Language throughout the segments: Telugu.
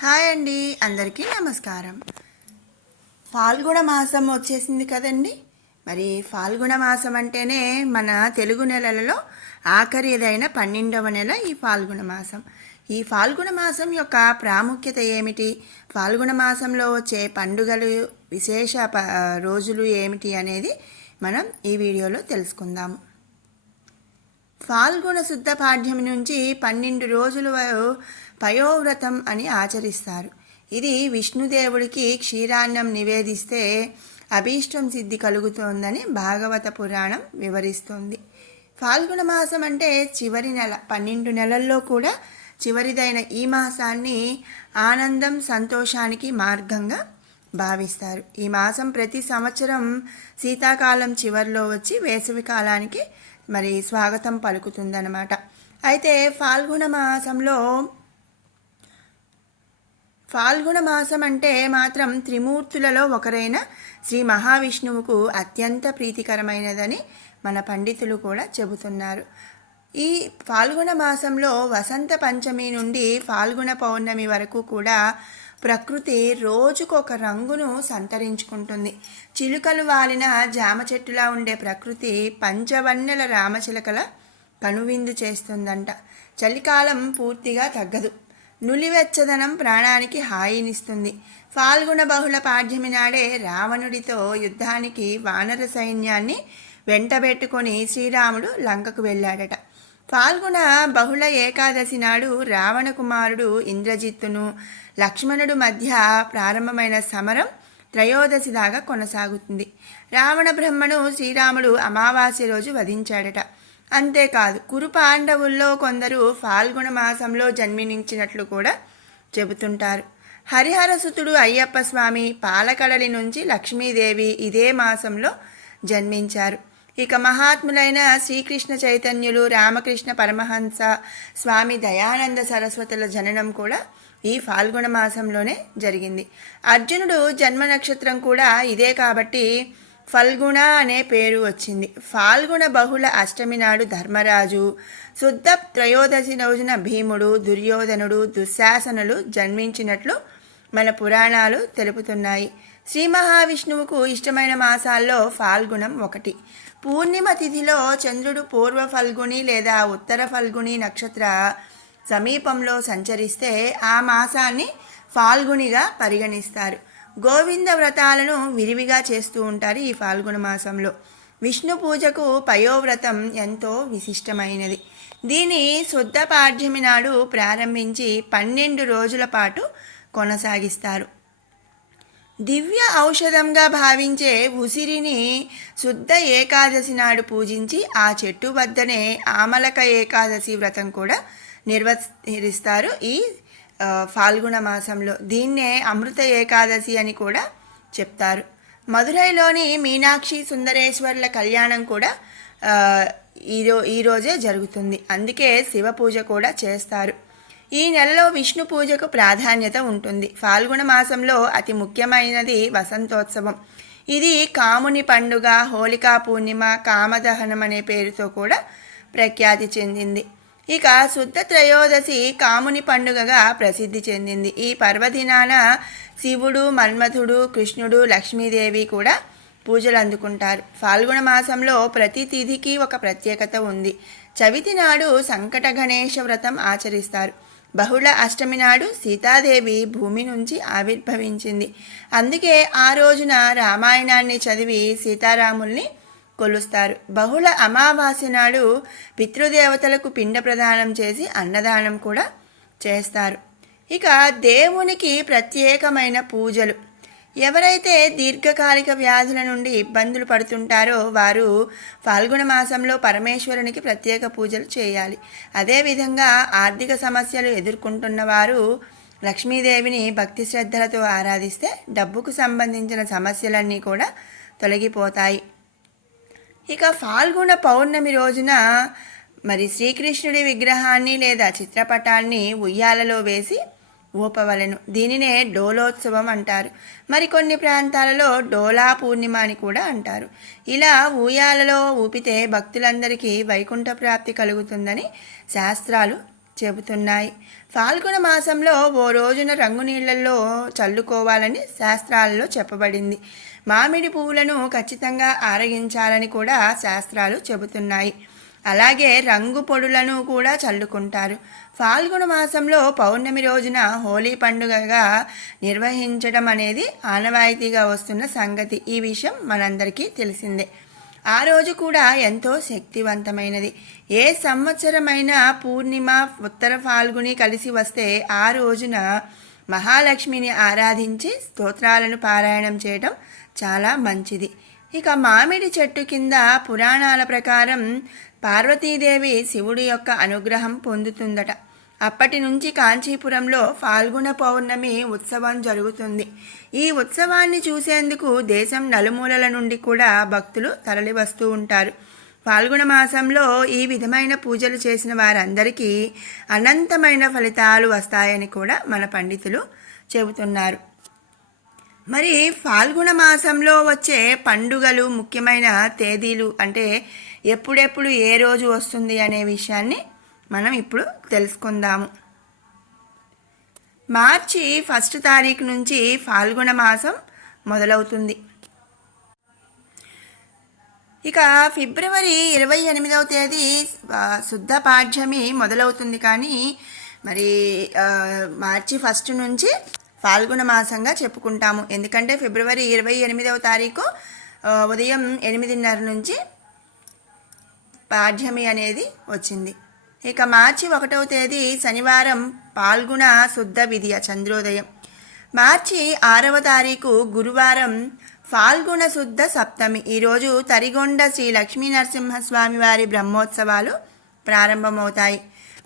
హాయ్ అండి అందరికీ నమస్కారం. ఫాల్గుణ మాసం వచ్చేసింది కదండి? మరి ఫాల్గుణ మాసం అంటేనే మన తెలుగు నెలలలో ఆఖరిదైన పన్నెండవ నెల ఈ ఫాల్గుణ మాసం. ఈ ఫాల్గుణ మాసం యొక్క ప్రాముఖ్యత ఏమిటి? ఫాల్గుణ మాసంలో వచ్చే పండుగలు విశేష ప రోజులు ఏమిటి అనేది మనం ఈ వీడియోలో తెలుసుకుందాము ఫాల్గుణ శుద్ధ పాఠ్యం నుంచి పన్నెండు రోజుల పయోవ్రతం అని ఆచరిస్తారు. ఇది విష్ణుదేవుడికి క్షీరాన్నం నివేదిస్తే అభీష్టం సిద్ధి కలుగుతోందని భాగవత పురాణం వివరిస్తుంది. ఫాల్గుణ మాసం అంటే చివరి నెల పన్నెండు నెలల్లో కూడా చివరిదైన ఈ మాసాన్ని ఆనందం సంతోషానికి మార్గంగా భావిస్తారు. ఈ మాసం ప్రతి సంవత్సరం శీతాకాలం చివరిలో వచ్చి వేసవి కాలానికి మరి స్వాగతం పలుకుతుందన్నమాట. అయితే ఫాల్గుణ మాసంలో ఫాల్గుణ మాసం అంటే మాత్రం త్రిమూర్తులలో ఒకరైన శ్రీ మహావిష్ణువుకు అత్యంత ప్రీతికరమైనదని మన పండితులు కూడా చెబుతున్నారు. ఈ ఫాల్గుణ మాసంలో వసంత పంచమి నుండి ఫాల్గుణ పౌర్ణమి వరకు కూడా ప్రకృతి రోజుకొక రంగును సంతరించుకుంటుంది. చిలుకలు వాలిన జామ చెట్టులా ఉండే ప్రకృతి పంచవన్నెల రామచిలకల కనువిందు చేస్తుందంట. చలికాలం పూర్తిగా తగ్గదు. నులివెచ్చదనం ప్రాణానికి హాయినిస్తుంది. ఫాల్గుణ బహుళ పాడ్యమి నాడే రావణుడితో యుద్ధానికి వానర సైన్యాన్ని వెంటబెట్టుకొని శ్రీరాముడు లంకకు వెళ్ళాడట. ఫాల్గుణ బహుళ ఏకాదశి నాడు రావణ కుమారుడు ఇంద్రజిత్తును లక్ష్మణుడు మధ్య ప్రారంభమైన సమరం త్రయోదశి దాకా కొనసాగుతుంది. రావణ బ్రహ్మను శ్రీరాముడు అమావాస్య రోజు వధించాడట. అంతేకాదు కురు పాండవుల్లో కొందరు ఫాల్గుణ మాసంలో జన్మించినట్లు కూడా చెబుతుంటారు. హరిహరసుతుడు అయ్యప్ప స్వామి పాలకడలి నుంచి లక్ష్మీదేవి ఇదే మాసంలో జన్మించారు. ఇక మహాత్ములైన శ్రీకృష్ణ చైతన్యులు రామకృష్ణ పరమహంస స్వామి దయానంద సరస్వతుల జననం కూడా ఈ ఫాల్గుణ మాసంలోనే జరిగింది. అర్జునుడు జన్మ నక్షత్రం కూడా ఇదే కాబట్టి ఫల్గుణ అనే పేరు వచ్చింది. ఫాల్గుణ బహుళ అష్టమి నాడు ధర్మరాజు శుద్ధ త్రయోదశి రోజున భీముడు దుర్యోధనుడు దుశ్శాసనులు జన్మించినట్లు మన పురాణాలు తెలుపుతున్నాయి. శ్రీ మహావిష్ణువుకు ఇష్టమైన మాసాల్లో ఫాల్గుణం ఒకటి. పూర్ణిమ తిథిలో చంద్రుడు పూర్వ ఫల్గుని లేదా ఉత్తర ఫల్గుని నక్షత్ర సమీపంలో సంచరిస్తే ఆ మాసాన్ని ఫాల్గునిగా పరిగణిస్తారు. గోవింద వ్రతాలను విరివిగా చేస్తూ ఉంటారు ఈ ఫాల్గుణ మాసంలో. విష్ణు పూజకు పయోవ్రతం ఎంతో విశిష్టమైనది. దీని శుద్ధ పాఠ్యమి నాడు ప్రారంభించి పన్నెండు రోజుల పాటు కొనసాగిస్తారు. దివ్య ఔషధంగా భావించే ఉసిరిని శుద్ధ ఏకాదశి నాడు పూజించి ఆ చెట్టు వద్దనే ఆమలక ఏకాదశి వ్రతం కూడా నిర్వహిస్తారు ఈ ఫాల్గుణ మాసంలో. దీన్నే అమృత ఏకాదశి అని కూడా చెప్తారు. మదురైలోని మీనాక్షి సుందరేశ్వర్ల కళ్యాణం కూడా ఈరో ఈరోజే జరుగుతుంది. అందుకే శివ పూజ కూడా చేస్తారు. ఈ నెలలో విష్ణు పూజకు ప్రాధాన్యత ఉంటుంది. ఫాల్గుణ మాసంలో అతి ముఖ్యమైనది వసంతోత్సవం. ఇది కాముని పండుగ హోళికా పూర్ణిమ కామదహనం అనే పేరుతో కూడా ప్రఖ్యాతి చెందింది. ఇక శుద్ధ త్రయోదశి కాముని పండుగగా ప్రసిద్ధి చెందింది. ఈ పర్వదినాన శివుడు మన్మథుడు కృష్ణుడు లక్ష్మీదేవి కూడా పూజలు అందుకుంటారు. ఫాల్గుణ మాసంలో ప్రతి తిథికి ఒక ప్రత్యేకత ఉంది. చవితి నాడు సంకట గణేశ వ్రతం ఆచరిస్తారు. బహుళ అష్టమి నాడు సీతాదేవి భూమి నుంచి ఆవిర్భవించింది. అందుకే ఆ రోజున రామాయణాన్ని చదివి సీతారాముల్ని కొలుస్తారు. బహుళ అమావాస్య నాడు పితృదేవతలకు పిండ ప్రదానం చేసి అన్నదానం కూడా చేస్తారు. ఇక దేవునికి ప్రత్యేకమైన పూజలు. ఎవరైతే దీర్ఘకాలిక వ్యాధుల నుండి ఇబ్బందులు పడుతుంటారో వారు ఫాల్గుణ మాసంలో పరమేశ్వరునికి ప్రత్యేక పూజలు చేయాలి. అదేవిధంగా ఆర్థిక సమస్యలు ఎదుర్కొంటున్న వారు లక్ష్మీదేవిని భక్తి శ్రద్ధలతో ఆరాధిస్తే డబ్బుకు సంబంధించిన సమస్యలన్నీ కూడా తొలగిపోతాయి. ఇక ఫాల్గుణ పౌర్ణమి రోజున మరి శ్రీకృష్ణుడి విగ్రహాన్ని లేదా చిత్రపటాన్ని ఉయ్యాలలో వేసి ఊపవలెను. దీనినే డోలోత్సవం అంటారు. మరికొన్ని ప్రాంతాలలో డోలా పూర్ణిమ అని కూడా అంటారు. ఇలా ఊయాలలో ఊపితే భక్తులందరికీ వైకుంఠ ప్రాప్తి కలుగుతుందని శాస్త్రాలు చెబుతున్నాయి. ఫాల్గుణ మాసంలో ఓ రోజున రంగు నీళ్ళలో చల్లుకోవాలని శాస్త్రాలలో చెప్పబడింది. మామిడి పువ్వులను ఖచ్చితంగా ఆరగించాలని కూడా శాస్త్రాలు చెబుతున్నాయి. అలాగే రంగు పొడులను కూడా చల్లుకుంటారు. ఫాల్గుణ మాసంలో పౌర్ణమి రోజున హోలీ పండుగగా నిర్వహించడం అనేది ఆనవాయితీగా వస్తున్న సంగతి. ఈ విషయం మనందరికీ తెలిసిందే. ఆ రోజు కూడా ఎంతో శక్తివంతమైనది. ఏ సంవత్సరమైన పూర్ణిమ ఉత్తర ఫాల్గుని కలిసి వస్తే ఆ రోజున మహాలక్ష్మిని ఆరాధించి స్తోత్రాలను పారాయణం చేయడం చాలా మంచిది. ఇక మామిడి చెట్టు కింద పురాణాల ప్రకారం పార్వతీదేవి శివుడి యొక్క అనుగ్రహం పొందుతుందట. అప్పటి నుంచి కాంచీపురంలో ఫాల్గుణ పౌర్ణమి ఉత్సవం జరుగుతుంది. ఈ ఉత్సవాన్ని చూసేందుకు దేశం నలుమూలల నుండి కూడా భక్తులు తరలివస్తూ ఉంటారు. ఫాల్గుణ మాసంలో ఈ విధమైన పూజలు చేసిన వారందరికీ అనంతమైన ఫలితాలు వస్తాయని కూడా మన పండితులు చెబుతున్నారు. మరి ఫాల్గుణ మాసంలో వచ్చే పండుగలు ముఖ్యమైన తేదీలు అంటే ఎప్పుడెప్పుడు ఏ రోజు వస్తుంది అనే విషయాన్ని మనం ఇప్పుడు తెలుసుకుందాము. మార్చి ఫస్ట్ తారీఖు నుంచి ఫాల్గుణ మాసం మొదలవుతుంది. ఇక ఫిబ్రవరి ఇరవై ఎనిమిదవ తేదీ శుద్ధ పాఠ్యమి మొదలవుతుంది కానీ మరి మార్చి ఫస్ట్ నుంచి ఫాల్గుణ మాసంగా చెప్పుకుంటాము. ఎందుకంటే ఫిబ్రవరి ఇరవై ఎనిమిదవ తారీఖు ఉదయం ఎనిమిదిన్నర నుంచి పాఠ్యమి అనేది వచ్చింది. ఇక మార్చి ఒకటవ తేదీ శనివారం పాల్గొన శుద్ధ విధియ చంద్రోదయం. మార్చి ఆరవ తారీఖు గురువారం ఫాల్గుణ శుద్ధ సప్తమి. ఈరోజు తరిగొండ శ్రీ లక్ష్మీ నరసింహస్వామి వారి బ్రహ్మోత్సవాలు ప్రారంభమవుతాయి.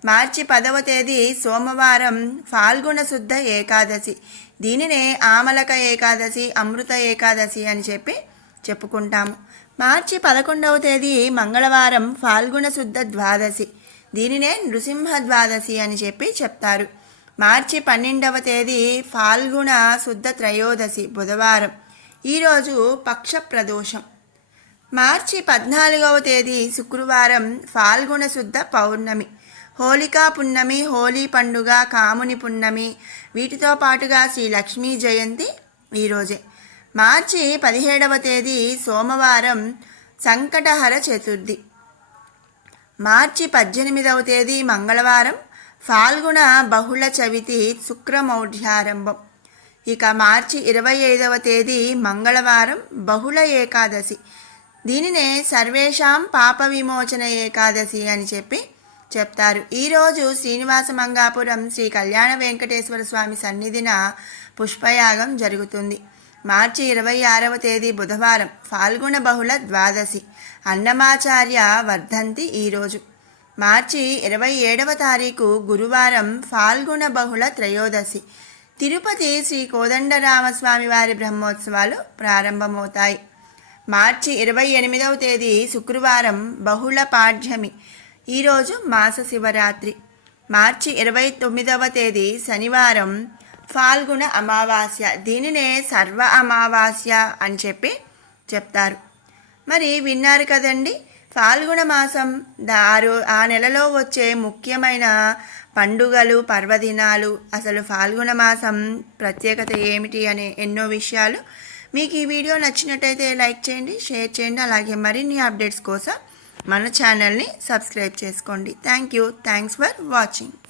మార్చి పదవ తేదీ సోమవారం ఫాల్గుణ శుద్ధ ఏకాదశి. దీనినే ఆమలక ఏకాదశి అమృత ఏకాదశి అని చెప్పి చెప్పుకుంటాము. మార్చి పదకొండవ తేదీ మంగళవారం ఫాల్గుణ శుద్ధ ద్వాదశి. దీనినే నృసింహ ద్వాదశి అని చెప్పి చెప్తారు. మార్చి పన్నెండవ తేదీ ఫాల్గుణ శుద్ధ త్రయోదశి బుధవారం. ఈరోజు పక్ష ప్రదోషం. మార్చి పద్నాలుగవ తేదీ శుక్రవారం ఫాల్గుణ శుద్ధ పౌర్ణమి. హోళికా పున్నమి హోలీ పండుగ కాముని పున్నమి వీటితో పాటుగా శ్రీ లక్ష్మీ జయంతి ఈరోజే మార్చి పదిహేడవ తేదీ సోమవారం సంకటహర చతుర్థి. మార్చి పద్దెనిమిదవ తేదీ మంగళవారం ఫాల్గుణ బహుళ చవితి శుక్రమౌఢ్యారంభం. ఇక మార్చి ఇరవై ఐదవ తేదీ మంగళవారం బహుళ ఏకాదశి. దీనినే సర్వేషాం పాప విమోచన ఏకాదశి అని చెప్పి చెప్తారు. ఈరోజు శ్రీనివాస మంగాపురం శ్రీ కళ్యాణ వెంకటేశ్వర స్వామి సన్నిధిన పుష్పయాగం జరుగుతుంది. మార్చి ఇరవై ఆరవ తేదీ బుధవారం ఫాల్గుణ బహుళ ద్వాదశి. అన్నమాచార్య వర్ధంతి ఈరోజు. మార్చి ఇరవై ఏడవ తారీఖు గురువారం ఫాల్గుణ బహుళ త్రయోదశి. తిరుపతి శ్రీ కోదండరామస్వామి వారి బ్రహ్మోత్సవాలు ప్రారంభమవుతాయి. మార్చి ఇరవై ఎనిమిదవ తేదీ శుక్రవారం బహుళ పాఠ్యమి ఈరోజు మాస శివరాత్రి. మార్చి ఇరవై తొమ్మిదవ తేదీ శనివారం ఫాల్గుణ అమావాస్య. దీనినే సర్వ అమావాస్య అని చెప్పి చెప్తారు. మరి విన్నారు కదండి. ఫాల్గుణ మాసం దారు ఆ నెలలో వచ్చే ముఖ్యమైన పండుగలు పర్వదినాలు అసలు ఫాల్గుణ మాసం ప్రత్యేకత ఏమిటి అనే ఎన్నో విషయాలు. మీకు ఈ వీడియో నచ్చినట్టయితే లైక్ చేయండి షేర్ చేయండి అలాగే మరిన్ని అప్డేట్స్ కోసం మన ఛానల్ని సబ్స్క్రైబ్ చేసుకోండి. Thank you. Thanks for watching.